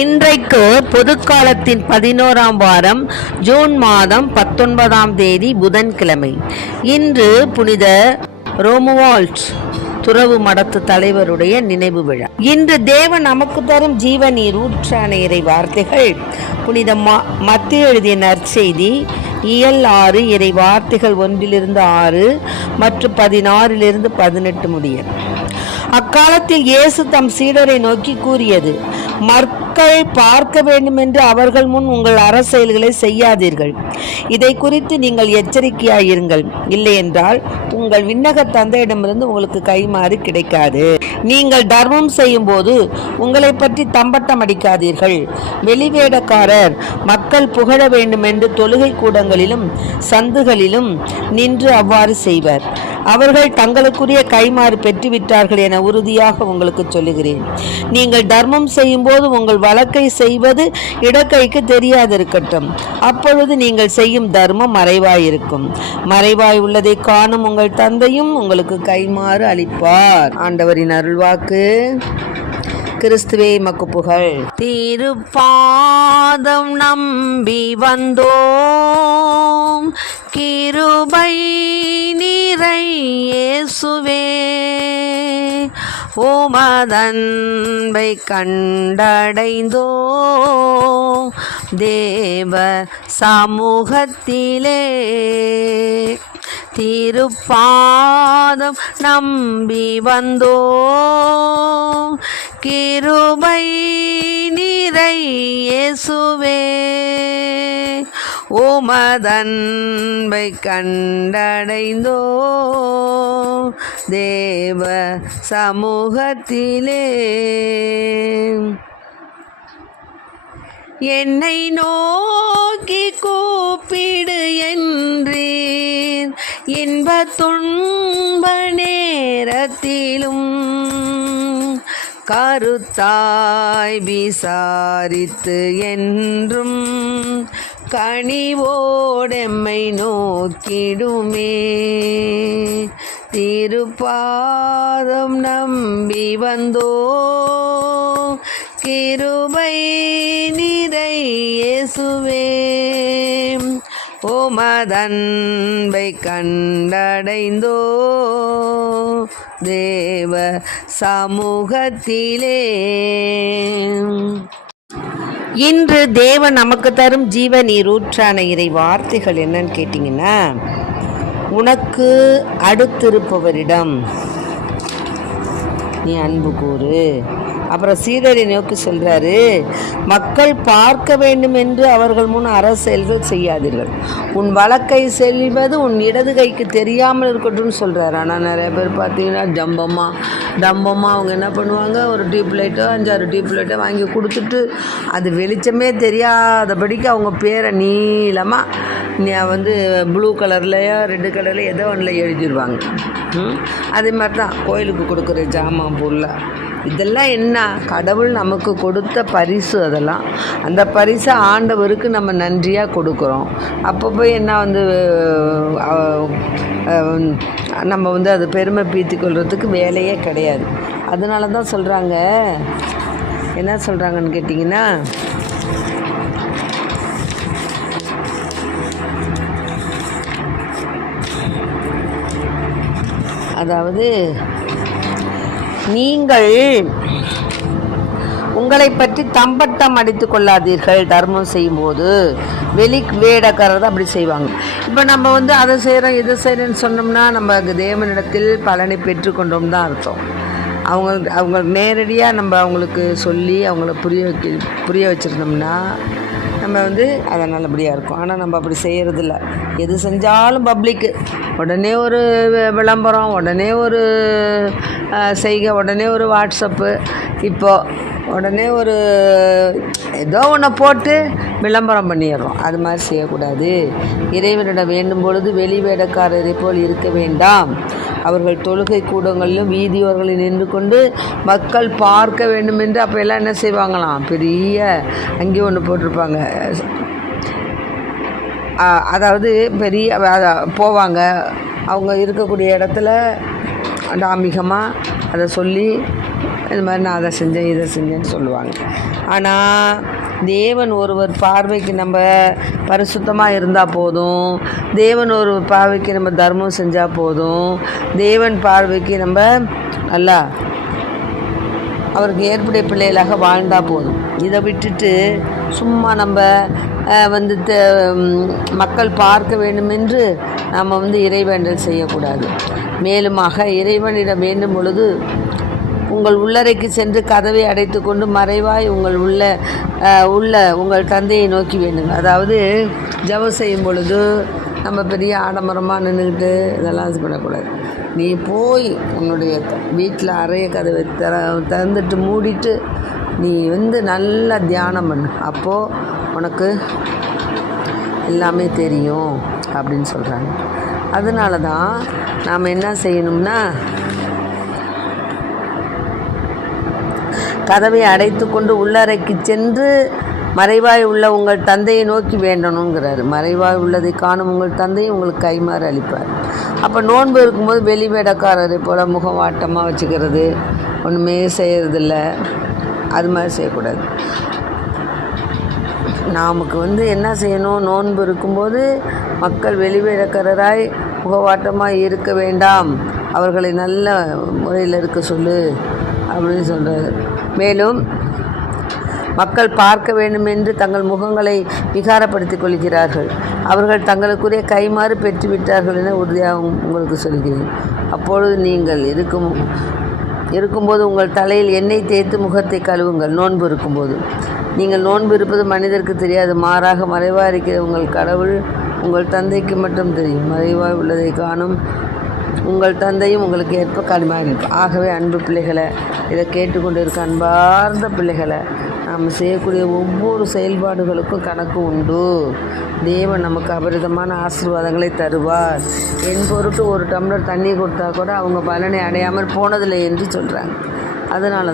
இன்றைக்கு பொதுக்காலத்தின் 11ஆம் வாரம் ஜூன் மாதம் 19ஆம் தேதி புதன்கிழமை. இன்று புனித ரோமுவால்ட் துறவு மடத்து தலைவருடைய நினைவு விழா. இன்று தேவன் நமக்கு தரும் ஜீவநீர் ஊற்றான இறை வார்த்தைகள் புனித மத்தேயு எழுதிய நற்செய்தி இயல் 6 இறை வார்த்தைகள் 1-6 மற்றும் 16-18 முடிய. அக்காலத்தில் இயேசு தம் சீடரை நோக்கி கூறியது, மக்கள் பார்க்க வேண்டுமென்று அவர்கள் முன் உங்கள் அரசியல்களை செய்யாதீர்கள். இதை குறித்து நீங்கள் எச்சரிக்கையாயிருங்கள், இல்லையென்றால் உங்கள் விண்ணக தந்தையிடமிருந்து உங்களுக்கு கைமாறு கிடைக்காது. நீங்கள் தர்மம் செய்யும் போது உங்களை பற்றி தம்பட்டம் அடிக்காதீர்கள். வெளிவேடக்காரர் மக்கள் புகழ வேண்டுமென்று தொழுகை கூடங்களிலும் சந்துகளிலும் நின்று அவ்வாறு செய்வர். அவர்கள் தங்களுக்குரிய கைமாறு பெற்றுவிட்டார்கள் என உறுதியாக உங்களுக்கு சொல்லுகிறேன். நீங்கள் தர்மம் செய்யும் போது உங்கள் வழக்கை செய்வது இடக்கைக்கு தெரியாதிருக்கட்டும். அப்பொழுது நீங்கள் செய்யும் தர்மம் மறைவாயிருக்கும். மறைவாய் உள்ளதை காணும் உங்கள் தந்தையும் உங்களுக்கு கைமாறு அளிப்பார். ஆண்டவரின் அருள்வாக்கு. கிறிஸ்துவே மக்கு புகழ். திருப்பாதம் நம்பி வந்தோம், கிருபை நிறை இயேசுவே, உமதன்பை கண்டடைந்தோ தேவ சமூகத்திலே. திருப்பாதம் நம்பி வந்தோ, கிருபை நிறை இயேசுவே, உமதன்பை கண்டடைந்தோ தேவ சமூகத்திலே. என்னை நோக்கி கூப்பிடு என்றீர், இன்ப துன்ப நேரத்திலும் கருத்தாய் விசாரித்து என்றும் கனிவோடெம்மை நோக்கிடுமே. திருப்பாதம் நம்பி வந்தோ, கிருபை நிறை இயேசுவே, உமதன்பை கண்டடைந்தோ தேவ சமூகத்திலே. இன்று தேவன் நமக்கு தரும் ஜீவநீர் ஊற்றான இறை வார்த்தைகள் என்னன்னு கேட்டிங்கன்னா, உனக்கு அடுத்திருப்பவரிடம் நீ அன்பு கூறு. அப்புறம் சீடரை நோக்கி சொல்கிறாரு, மக்கள் பார்க்க வேண்டும் என்று அவர்கள் முன் அரசியல்கள் செய்யாதீர்கள். உன் வழக்கை செல்வது உன் இடது கைக்கு தெரியாமல் இருக்கட்டும்னு சொல்கிறாரு. ஆனால் நிறைய பேர் பார்த்தீங்கன்னா டம்பமாக அவங்க என்ன பண்ணுவாங்க, ஒரு டியூப் லைட்டோ 5-6 டியூப் லைட்டோ வாங்கி கொடுத்துட்டு அது வெளிச்சமே தெரியாதபடிக்கு அவங்க பேரை நீளமாக ப்ளூ கலர்லையோ ரெட்டு கலர்லையோ ஏதோ ஒன்றில் எழுதிடுவாங்க. அதே மாதிரி தான் கோயிலுக்கு கொடுக்குற ஜாமான் பொருளாக இதெல்லாம் என்ன, கடவுள் நமக்கு கொடுத்த பரிசு. அதெல்லாம் அந்த பரிசை ஆண்டவருக்கு நம்ம நன்றியாக கொடுக்குறோம். அப்போ போய் என்ன நம்ம அது பெருமை பீத்தி கொள்றதுக்கு வேலையே கிடையாது. அதனால தான் சொல்கிறாங்க, என்ன சொல்கிறாங்கன்னு கேட்டிங்கன்னா, அதாவது நீங்கள் உங்களை பற்றி தம்பட்டம் அடித்து கொள்ளாதீர்கள். தர்மம் செய்யும்போது வேடக்காரர் அப்படி செய்வாங்க. இப்போ நம்ம அதை செய்கிறோம் இதை செய்கிறேன்னு சொன்னோம்னா நம்ம தேவனிடத்தில் பலனை பெற்றுக்கொண்டோம் தான் அர்த்தம். அவங்க நேரடியாக நம்ம அவங்களுக்கு சொல்லி அவங்கள புரிய வச்சுருந்தோம்னா நம்ம அதை நல்லபடியாக இருக்கும். ஆனால் நம்ம அப்படி செய்கிறதில்ல. எது செஞ்சாலும் பப்ளிக்கு, உடனே ஒரு விளம்பரம், உடனே ஒரு செய்கை, உடனே ஒரு வாட்ஸ்அப்பு, இப்போது உடனே ஒரு ஏதோ ஒன்றை போட்டு விளம்பரம் பண்ணிடுறோம். அது மாதிரி செய்யக்கூடாது. இறைவனிடம் வேண்டும் பொழுது வெளி வேடக்காரரை போல் இருக்க வேண்டாம். அவர்கள் தொழுகை கூடங்களிலும் வீதியோர்களில் நின்று கொண்டு மக்கள் பார்க்க வேண்டும் என்று அப்போ எல்லாம் என்ன செய்வாங்களாம், பெரிய அங்கே ஒன்று போட்டிருப்பாங்க. அதாவது பெரிய போவாங்க, அவங்க இருக்கக்கூடிய இடத்துல டாமிகமாக அதை சொல்லி இந்த மாதிரி நான் அதை செஞ்சேன் இதை செஞ்சேன்னு சொல்லுவாங்க. ஆனால் தேவன் ஒருவர் பார்வைக்கு நம்ம பரிசுத்தமாக இருந்தால் போதும், தேவன் ஒரு பார்வைக்கு நம்ம தர்மம் செஞ்சால் போதும், தேவன் பார்வைக்கு நம்ம நல்லா அவருக்கு ஏற்புடைய பிள்ளைகளாக வாழ்ந்தால் போதும். இதை விட்டுட்டு சும்மா நம்ம மக்கள் பார்க்க வேண்டுமென்று நாம் இறைவேண்டல் செய்யக்கூடாது. மேலுமாக இறைவனிடம் வேண்டும் பொழுது உங்கள் உள்ளறைக்கு சென்று கதவை அடைத்து கொண்டு மறைவாய் உங்கள் உங்கள் தந்தையை நோக்கி வேண்டுங்க. அதாவது ஜெபம் செய்யும் பொழுது நம்ம பெரிய ஆடம்பரமாக நின்றுக்கிட்டு இதெல்லாம் இது பண்ணக்கூடாது. நீ போய் உன்னுடைய வீட்டில் அறைய கதவை திறந்துட்டு மூடிட்டு நீ நல்லா தியானம் பண்ணு, அப்போது உனக்கு எல்லாமே தெரியும் அப்படின்னு சொல்கிறாங்க. அதனால தான் நாம் என்ன செய்யணும்னா கதவை அடைத்து கொண்டு உள்ளறைக்கு சென்று மறைவாய் உள்ள உங்கள் தந்தையை நோக்கி வேண்டணுங்கிறாரு. மறைவாய் உள்ளதை காணும் உங்கள் தந்தையை உங்களுக்கு கைமாறு அளிப்பார். அப்போ நோன்பு இருக்கும்போது வெளி வேடக்காரரை போல் முகவாட்டமாக வச்சுக்கிறது, ஒன்றுமே செய்கிறதில்ல, அது மாதிரி செய்யக்கூடாது. நமக்கு என்ன செய்யணும், நோன்பு இருக்கும்போது மக்கள் வெளிவேடக்காரராய் முகவாட்டமாக இருக்க வேண்டாம், அவர்களை நல்ல முறையில் இருக்க சொல்லு அப்படின்னு சொல்கிறார். மேலும் மக்கள் பார்க்க வேண்டும் என்று தங்கள் முகங்களை விகாரப்படுத்திக் கொள்கிறார்கள், அவர்கள் தங்களுக்குரிய கைமாறு பெற்றுவிட்டார்கள் என உறுதியாக உங்களுக்கு சொல்கிறேன். அப்பொழுது நீங்கள் இருக்கும்போது உங்கள் தலையில் எண்ணெய் தேய்த்து முகத்தை கழுவுங்கள். நோன்பு இருக்கும்போது நீங்கள் நோன்பு இருப்பது மனிதருக்கு தெரியாது, மாறாக மறைவாக இருக்கிற உங்கள் கடவுள் உங்கள் தந்தைக்கு மட்டும் தெரியும். மறைவாக உள்ளதை காணும் உங்கள் தந்தையும் உங்களுக்கு ஏற்ப கடுமையாக இருக்கும். ஆகவே அன்பு பிள்ளைகளை, இதை கேட்டுக்கொண்டு இருக்க அன்பார்ந்த பிள்ளைகளை, நாம் செய்யக்கூடிய ஒவ்வொரு செயல்பாடுகளுக்கும் கணக்கு உண்டு. தேவன் நமக்கு அபரிதமான ஆசீர்வாதங்களை தருவார். என் பொருட்டு ஒரு டம்ளர் தண்ணி கொடுத்தா கூட அவங்க பலனை அடையாமல் போனதில்லை என்று சொல்கிறாங்க. அதனால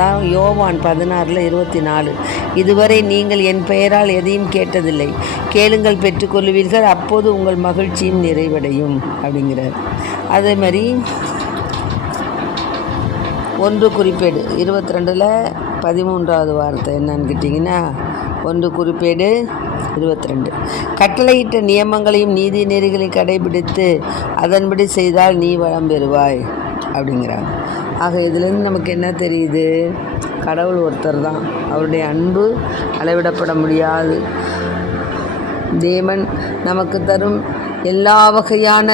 தான் யோவான் 16:24 இதுவரை நீங்கள் என் பெயரால் எதையும் கேட்டதில்லை, கேளுங்கள் பெற்றுக்கொள்வீர்கள், அப்போது உங்கள் மகிழ்ச்சியும் நிறைவடையும் அப்படிங்கிறார். அதே மாதிரி 1 குறிப்பேடு 22:13 வார்த்தை என்னன்னு கேட்டிங்கன்னா, 1 குறிப்பேடு 22 கட்டளையிட்ட நியமங்களையும் நீதி நெறிகளையும் கடைபிடித்து அதன்படி செய்தால் நீ வளம் பெறுவாய் அப்படிங்கிறாங்க. ஆக இதுலேருந்து நமக்கு என்ன தெரியுது, கடவுள் ஒருத்தர் தான், அவருடைய அன்பு அளவிடப்பட முடியாது. தேவன் நமக்கு தரும் எல்லா வகையான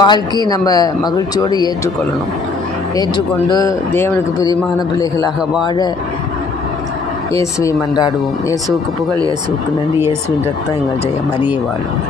வாழ்க்கையை நம்ம மகிழ்ச்சியோடு ஏற்றுக்கொண்டு தேவனுக்கு பிரியமான பிள்ளைகளாக வாழ இயேசுவை மன்றாடுவோம். இயேசுவுக்கு புகழ், இயேசுவுக்கு நன்றி, இயேசுவின் ரத்தம் எங்கள் ஜெயம், மரியே வாழும்.